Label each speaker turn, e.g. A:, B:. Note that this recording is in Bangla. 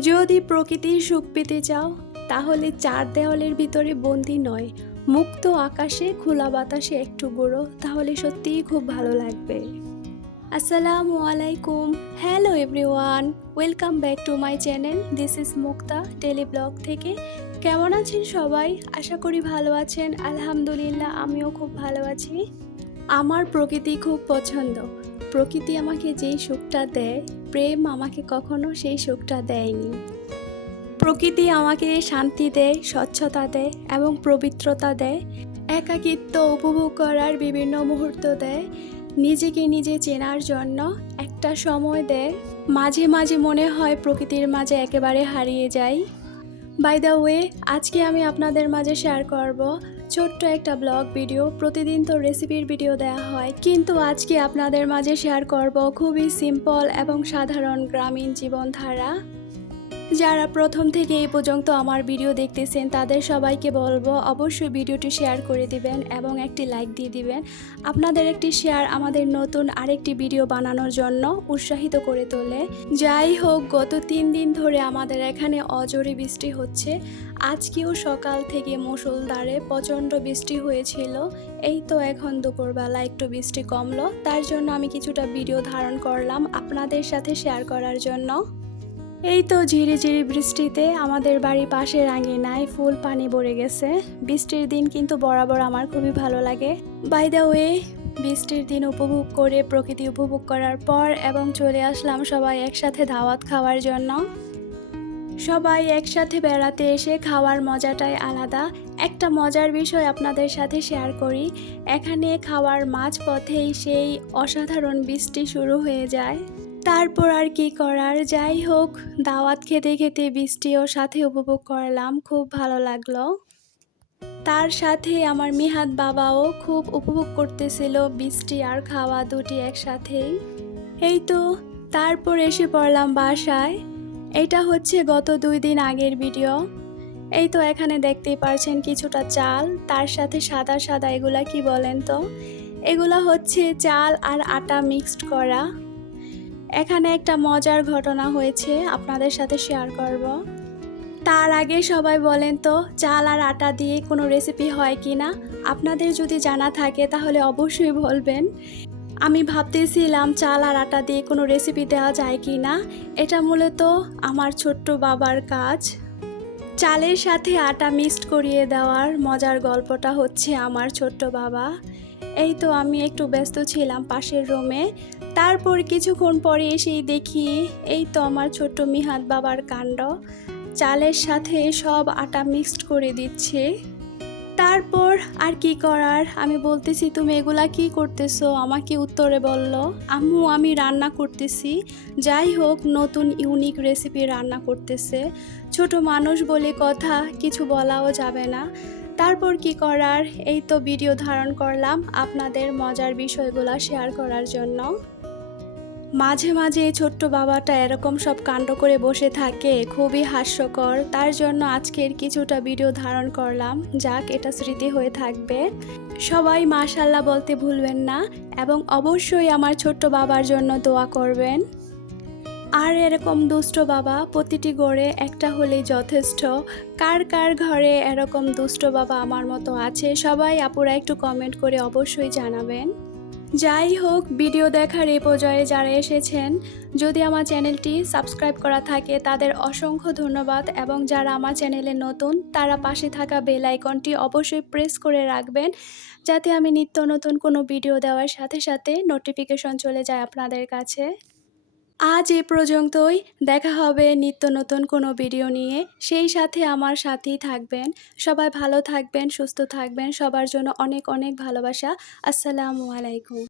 A: যদি প্রকৃতির সুখ পেতে চাও, তাহলে চার দেওয়ালের ভিতরে বন্দি নয়, মুক্ত আকাশে খোলা বাতাসে একটু গুঁড়ো তাহলে সত্যিই খুব ভালো লাগবে। আসসালামু আলাইকুম। Hello everyone welcome back to my channel this is Mukta tele blog থেকে। কেমন আছেন সবাই? আশা করি ভালো আছেন। আলহামদুলিল্লাহ, আমিও খুব ভালো আছি। আমার প্রকৃতি খুব পছন্দ। প্রকৃতি আমাকে যেই সুখটা দেয়, প্রেম আমাকে কখনো সেই সুখটা দেয়নি। প্রকৃতি আমাকে শান্তি দেয়, স্বচ্ছতা দেয় এবং পবিত্রতা দেয়। একাকিত্ব উপভোগ করার বিভিন্ন মুহূর্ত দেয়। নিজেকে নিজে চেনার জন্য একটা সময় দেয়। মাঝে মাঝে মনে হয় প্রকৃতির মাঝে একেবারে হারিয়ে যাই। বাই দ্য ওয়ে আজকে আমি আপনাদের মাঝে শেয়ার করব ছোট্ট একটা ব্লগ ভিডিও প্রতিদিন তো রেসিপির ভিডিও দেওয়া হয়। কিন্তু আজকে আপনাদের মাঝে শেয়ার করব খুবই সিম্পল এবং সাধারণ গ্রামীণ জীবনধারা। যারা প্রথম থেকে এই পর্যন্ত আমার ভিডিও দেখতেছেন, তাদের সবাইকে বলব অবশ্যই ভিডিওটি শেয়ার করে দিবেন এবং একটি লাইক দিয়ে দিবেন। আপনাদের একটি শেয়ার আমাদের নতুন আরেকটি ভিডিও বানানোর জন্য উৎসাহিত করে তোলে। যাই হোক, গত তিন দিন ধরে আমাদের এখানে অজরে বৃষ্টি হচ্ছে। আজকেও সকাল থেকে মুষলধারে প্রচণ্ড বৃষ্টি হয়েছিল। এই তো এখন দুপুরবেলা একটু বৃষ্টি কমলো। তার জন্য আমি কিছুটা ভিডিও ধারণ করলাম আপনাদের সাথে শেয়ার করার জন্য। এই তো ঝিরিঝিরি বৃষ্টিতে আমাদের বাড়ির পাশের আঙিনায় ফুল পানি ভরে গেছে। বৃষ্টির দিন কিন্তু বরাবর আমার খুবই ভালো লাগে। বাই দ্য ওয়ে বৃষ্টির দিন উপভোগ করে, প্রকৃতি উপভোগ করার পর এবং চলে আসলাম সবাই একসাথে দাওয়াত খাওয়ার জন্য। সবাই একসাথে বেড়াতে এসে খাওয়ার মজাটাই আলাদা। একটা মজার বিষয় আপনাদের সাথে শেয়ার করি। এখানে খাওয়ার মাঝ পথেই সেই অসাধারণ বৃষ্টি শুরু হয়ে যায়। তারপর আর কি করার? যাই হোক, দাওয়াত খেতে খেতে বৃষ্টিও সাথে উপভোগ করলাম, খুব ভালো লাগল। তার সাথে আমার মিহাদ বাবাও খুব উপভোগ করতেছিল বৃষ্টি আর খাওয়া দুটি একসাথেই এই তো, তারপর এসে পড়লাম বাসায়। এটা হচ্ছে গত দুই দিন আগের ভিডিও। এই তো, এখানে দেখতেই পারছেন কিছুটা চাল, তার সাথে সাদা সাদা এগুলা কি বলেন তো? এগুলা হচ্ছে চাল আর আটা মিক্সড করা। এখানে একটা মজার ঘটনা হয়েছে আপনাদের সাথে শেয়ার করব। তার আগে সবাই বলেন তো, চাল আর আটা দিয়ে কোনো রেসিপি হয় কি না? আপনাদের যদি জানা থাকে তাহলে অবশ্যই বলবেন। আমি ভাবতেছিলাম চাল আর আটা দিয়ে কোনো রেসিপি দেওয়া যায় কি না? এটা মূলত আমার ছোট্ট বাবার কাজ। চালের সাথে আটা মিক্সড করিয়ে দেওয়ার মজার গল্পটা হচ্ছে আমার ছোট্ট বাবা। এই তো আমি একটু ব্যস্ত ছিলাম পাশের রুমে তারপর কিছুক্ষণ পরে এসেই দেখি, এই তো আমার ছোট্ট মিহাদ বাবার কাণ্ড। চালের সাথে সব আটা মিক্সড করে দিচ্ছে। তারপর আর কি করার? আমি বলতেছি, তুমি এগুলা কি করতেছো? আমাকে উত্তরে বলল, আম্মু, আমি রান্না করতেছি। যাই হোক, নতুন ইউনিক রেসিপি রান্না করতেছে। ছোট মানুষ বলে কথা, কিছু বলাও যাবে না। তারপর কি করার? এই তো ভিডিও ধারণ করলাম আপনাদের মজার বিষয়গুলো শেয়ার করার জন্য। মাঝে মাঝে এই ছোট্ট বাবাটা এরকম সব কাণ্ড করে বসে থাকে, খুবই হাস্যকর। তার জন্য আজকের কিছুটা ভিডিও ধারণ করলাম। যাক, এটা স্মৃতি হয়ে থাকবে। সবাই মাশাল্লাহ বলতে ভুলবেন না এবং অবশ্যই আমার ছোট্ট বাবার জন্য দোয়া করবেন। আর এরকম দুষ্ট বাবা প্রতিটি গড়ে একটা হলেই যথেষ্ট। কার কার ঘরে এরকম দুষ্ট বাবা আমার মতো আছে, সবাই আপুরা একটু কমেন্ট করে অবশ্যই জানাবেন। যাই হোক ভিডিও দেখার এই পর্যায়ে যারা এসেছেন, যদি আমার চ্যানেলটি সাবস্ক্রাইব করা থাকে, তাদের অসংখ্য ধন্যবাদ এবং যারা আমার চ্যানেলে নতুন, তারা পাশে থাকা বেল আইকনটি অবশ্যই প্রেস করে রাখবেন, যাতে আমি নিত্য নতুন কোনো ভিডিও দেওয়ার সাথে সাথে নোটিফিকেশন চলে যায় আপনাদের কাছে। আজ এ পর্যন্তই। দেখা হবে নিত্য নতুন কোনো ভিডিও নিয়ে। সেই সাথে আমার সাথেই থাকবেন। সবাই ভালো থাকবেন, সুস্থ থাকবেন। সবার জন্য অনেক অনেক ভালোবাসা। আসসালামু আলাইকুম।